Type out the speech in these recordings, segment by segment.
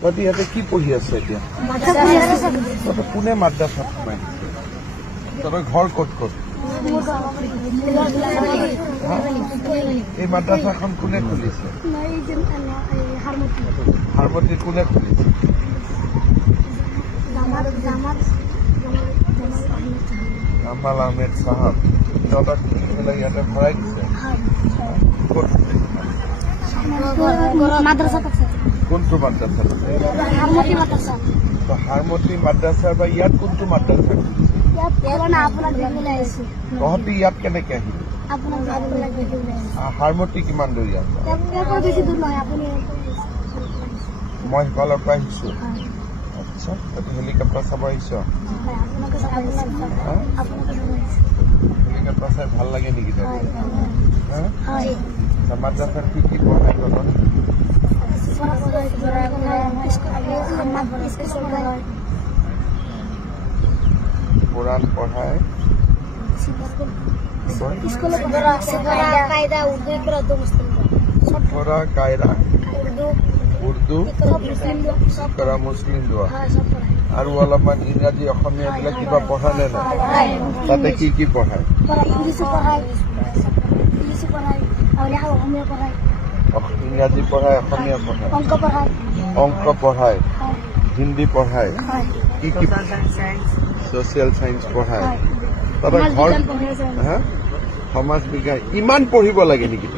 তহঁতি ইয়াতে কি পঢ়ি আছ এতিয়া? তহঁতে কোনে মাদ্ৰাছাত সোমাই দিছে? তহঁতৰ ঘৰ ক'ত ক'ত? এই মাদ্ৰাছাখন কোনে খুলিছে? হাৰমতি কোনে খুলিছে? জামাল আহমেদ চাহাব। তহঁতক ইয়াতে ভৰাই দিছে? কোনটো মাদ্ৰাছা? হাৰমতি মাদ্ৰাছা বা ইয়াত কোনটো মাদ্ৰাছা? তহঁতি ইয়াত কেনেকে আহিলি? হাৰমতি কিমান দূৰ ইয়াত? মই সিফালৰ পৰা আহিছো। আচ্ছা, তহঁতি হেলিকপ্টাৰ চাব আহিছ? হেলিকপ্টাৰ চাই ভাল লাগে নেকি? মাদ্ৰাছাত কি কি পঢ়াই তহঁতক? কোৰআন পড়ায়, সফৰা কায়দা, উৰ্দু, কৰা মুসলিম দোয়া আৰু অলপমান ইংৰাজী অসমীয়া বিলাক কিবা পঢ়া নে নাই? তাতে কি কি পঢ়ায়? ইংৰাজী পঢ়ায়, অসমীয়া পঢ়ায়, অংক পঢ়ায়, হিন্দী পঢ়ায়, কি কি সোশিয়াল সায়েন্স পঢ়ায়? তবে ঘৰ সমাজ বিজ্ঞান ইমান পঢ়িব লাগে নেকি?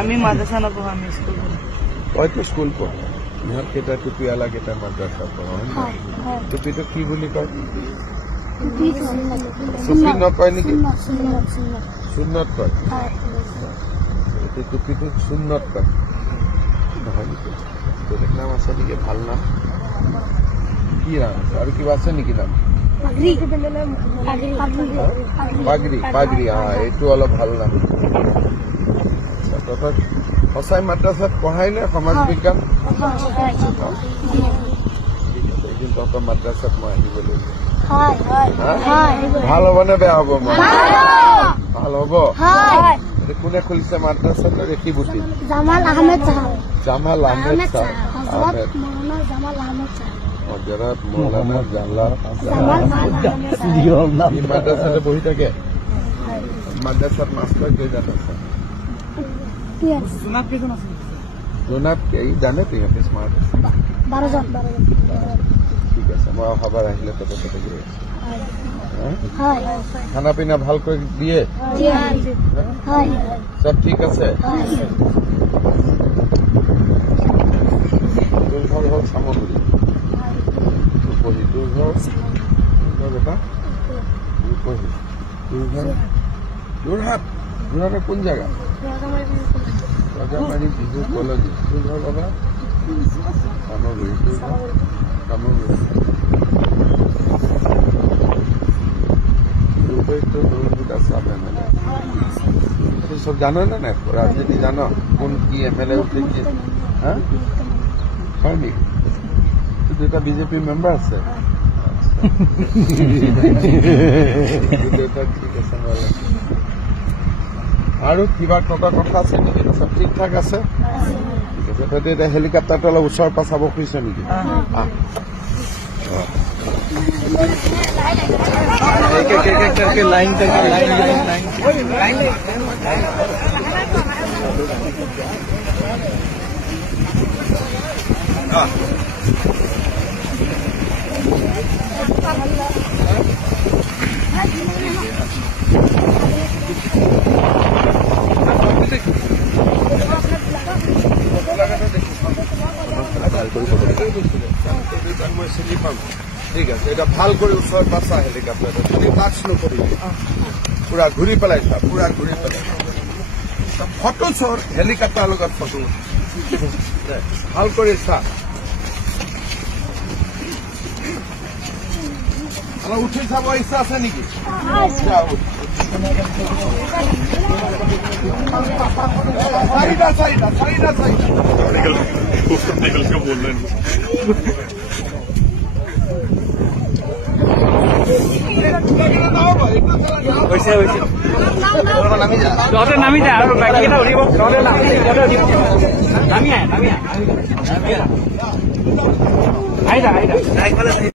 আমি মাদ্ৰাছা নপঢ়ো, আমি স্কুল পঢ়ো। তইতো স্কুল পঢ়, ইহঁত কেইটা টুপিয়ালা কেইটা মাদ্ৰাছা পঢ়। টুপিটো কি বুলি কয়? চুপি নকয় নেকি? সুন্নত কয়। টুপিটো সুন্নত কয় নহয় নেকি? বেলেগ নাম আছে নেকি? ভাল নাম কি নাম আছে? আৰু কিবা আছে নেকি নাম? পাগৰি। পাগৰি, এইটো অলপ ভাল নাম। তহঁতক সঁচাই মাদ্ৰাছাত পঢ়াই নে সমাজ বিজ্ঞান? এদিন তহঁতৰ মাদ্ৰাছাত মই আহিব লাগিব। ভাল হ'ব নে বেয়া হ'ব? মই ভাল হ'ব। কোনে খুলিছে মাদ্ৰাছাটো? ৰেখিবুটি জামাল আহমেদ চাহাব। হজৰত মৌলানা জালাল মাদ্ৰাসাতে বহি থাকে। মাদ্ৰাসাত মাস্টাৰ কেইজন আছে? জোনাব এই জানে তিহঁতে স্মাৰ্ট আছে। 12 জন। ঠিক আছে, মই অহাবাৰ আহিলে তহঁতৰ তাতে গৈ আছো। খানা পিনা ভালকৈ দিয়ে? সব ঠিক আছে? তোৰ ঘৰ হ'ল চামগুৰি। তোৰ ঘৰ বেটা যোৰহাট। যোৰহাটৰ কোন জেগা? ৰজামাৰী বিজু কলনী। তোৰ ঘৰ বাবা চামগুৰি। তোৰ ঘৰ চামগুৰি। সব জানো না নাই? রাজনীতি জানো? কোন কি এমএলএ উঠে কি? হয় নেকি? দুটা বিজেপি মেম্বার আছে। আৰু কিবা কথা আছে নেকি? সব ঠিক ঠাক আছে? ঠিক আছে, তহঁতে এতিয়া হেলিকপ্টাৰটো অলপ ওচৰৰ পৰা চাব খুজিছ নেকি? লাইন মই চিনি পাম। ঠিক আছে, এটা ভাল কৰি ওচৰত বাছা হেলিকপ্টাৰটো। তুমি টাচ নকৰিবি, পুৰা ঘূৰি পেলাইছা, পুৰা ঘূৰি পেলাইছা। ফটো চৰ হেলিকপ্টাৰৰ লগত ফটো ভাল কৰি চা। অলপ উঠি চাব ইচ্ছা আছে নেকি? চাৰিটা হৈছে হৈছে তহঁতে নামি যা আৰু বাকীকেইটা উঠিব তহঁতে নামি আহ আহি যা